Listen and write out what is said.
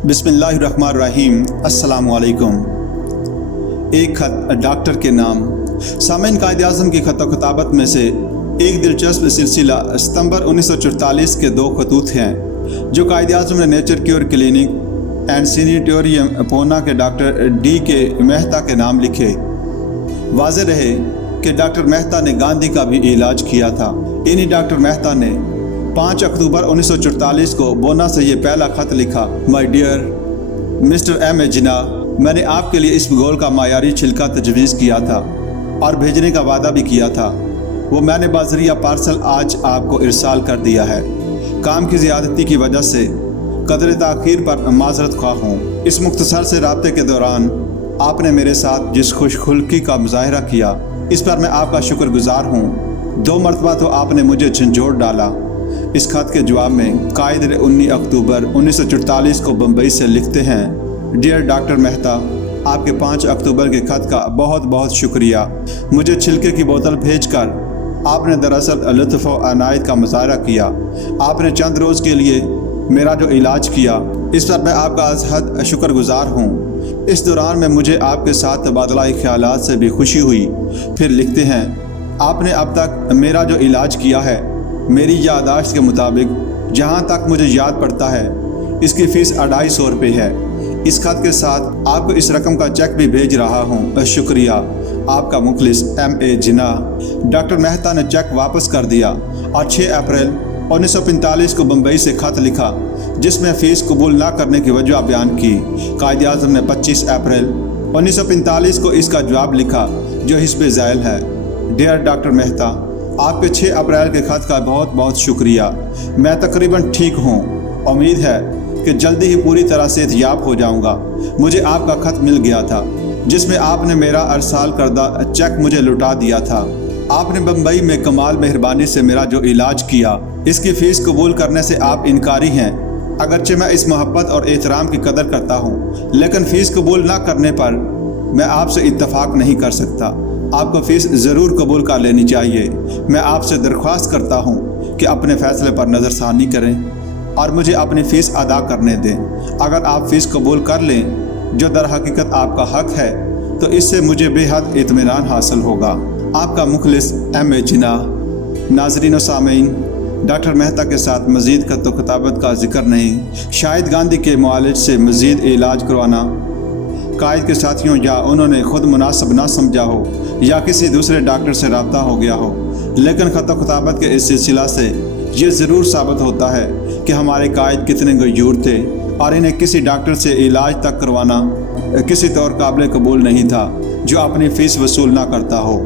बिस्मिल्लाहिर्रहमानिर्रहीम। अस्सलाम वालेकुम। एक खत डॉक्टर के नाम। सामईन, कायद-ए-आज़म की खत खताबत में से एक दिलचस्प सिलसिला सितंबर 1944 के 2 खतूत हैं जो कायद-ए-आज़म ने nature cure clinic and sanatorium Poona के डॉक्टर डी के मेहता के नाम लिखे। वाज़ेह रहे कि डॉक्टर मेहता ने गांधी का भी इलाज किया था। इन्हीं डॉक्टर मेहता ने 5 अक्टूबर 1944 को बोना से ये पहला ख़त लिखा। My dear mister M A Jinnah, मैंने आपके लिए इस गोल का मायारी छिलका तजवीज़ किया था और भेजने का वादा भी किया था। वो मैंने बाज़रिया पार्सल आज आपको इरसाल कर दिया है। काम की ज़्यादती की वजह से कदर ताख़ीर पर माज़रत ख़्वाह हूँ। इस मुख्तसर से राब्ते के दौरान आपने मेरे साथ जिस खुशखुल्की का मुज़ाहरा किया, इस पर मैं आपका शुक्रगुज़ार हूँ। 2 मरतबा तो आपने मुझे झंझोड़ डाला। इस खत के जवाब में कायद 19 अक्टूबर 1944 को बम्बई से लिखते हैं, डियर डॉक्टर मेहता, आपके 5 अक्टूबर के खत का बहुत बहुत शुक्रिया। मुझे छिलके की बोतल भेजकर आपने दरअसल लुत्फ़ व अनायत का मुज़ाहरा किया। आपने चंद रोज़ के लिए मेरा जो इलाज किया, इस पर मैं आपका अज़ हद शुक्रगुज़ार हूँ। इस दौरान में मुझे आपके साथ तबादला ख़यालात से भी खुशी हुई। फिर लिखते हैं, आपने अब तक मेरा जो इलाज किया है, मेरी यादाश्त के मुताबिक जहाँ तक मुझे याद पड़ता है, इसकी फ़ीस 250 रुपये है। इस खत के साथ आपको इस रकम का चेक भी भेज रहा हूँ। शुक्रिया, आपका मुखलिस M A Jinnah. Doctor Mehta ने चेक वापस कर दिया और 6 अप्रैल 1945 को बम्बई से खत लिखा जिसमें फ़ीस कबूल ना करने की वजह बयान की। कायद-ए-आज़म ने 25 अप्रैल 1945 को इसका जवाब लिखा जो हिस्ब ज़ैल है। डियर डॉक्टर मेहता, आपके 6 अप्रैल के खत का बहुत बहुत शुक्रिया। मैं तकरीबन ठीक हूँ। उम्मीद है कि जल्दी ही पूरी तरह सेहतयाब हो जाऊँगा। मुझे आपका खत मिल गया था जिसमें आपने मेरा अरसाल करदा चेक मुझे लौटा दिया था। आपने बम्बई में कमाल मेहरबानी से मेरा जो इलाज किया, इसकी फ़ीस कबूल करने से आप इनकारी हैं। अगरचे मैं इस मोहब्बत और एहतराम की कदर करता हूँ, लेकिन फ़ीस कबूल ना करने पर मैं आपसे इत्तफाक नहीं कर सकता। आपको फ़ीस ज़रूर कबूल कर लेनी चाहिए। मैं आपसे दरख्वास्त करता हूँ कि अपने फ़ैसले पर नज़रसानी करें और मुझे अपनी फ़ीस अदा करने दें। अगर आप फ़ीस कबूल कर लें, जो दर हकीकत आपका हक़ है, तो इससे मुझे बेहद इत्मीनान हासिल होगा। आपका मुखलिस एम ए जिना। नाज़रीन व सामीन, डॉक्टर मेहता के साथ मज़ीद खत-ओ-ख़ताबत का जिक्र नहीं। शायद गांधी के मुआलिज से मज़ीद इलाज करवाना कायद के साथियों या उन्होंने ख़ुद मुनासिब ना समझा हो या किसी दूसरे डॉक्टर से रब्ता हो गया हो, लेकिन खत-ओ-ख़ताबत के इस सिलसिला से ये ज़रूर साबित होता है कि हमारे कायद कितने गयूर थे और इन्हें किसी डॉक्टर से इलाज तक करवाना किसी तौर काबिल कबूल नहीं था जो अपनी फ़ीस वसूल ना करता हो।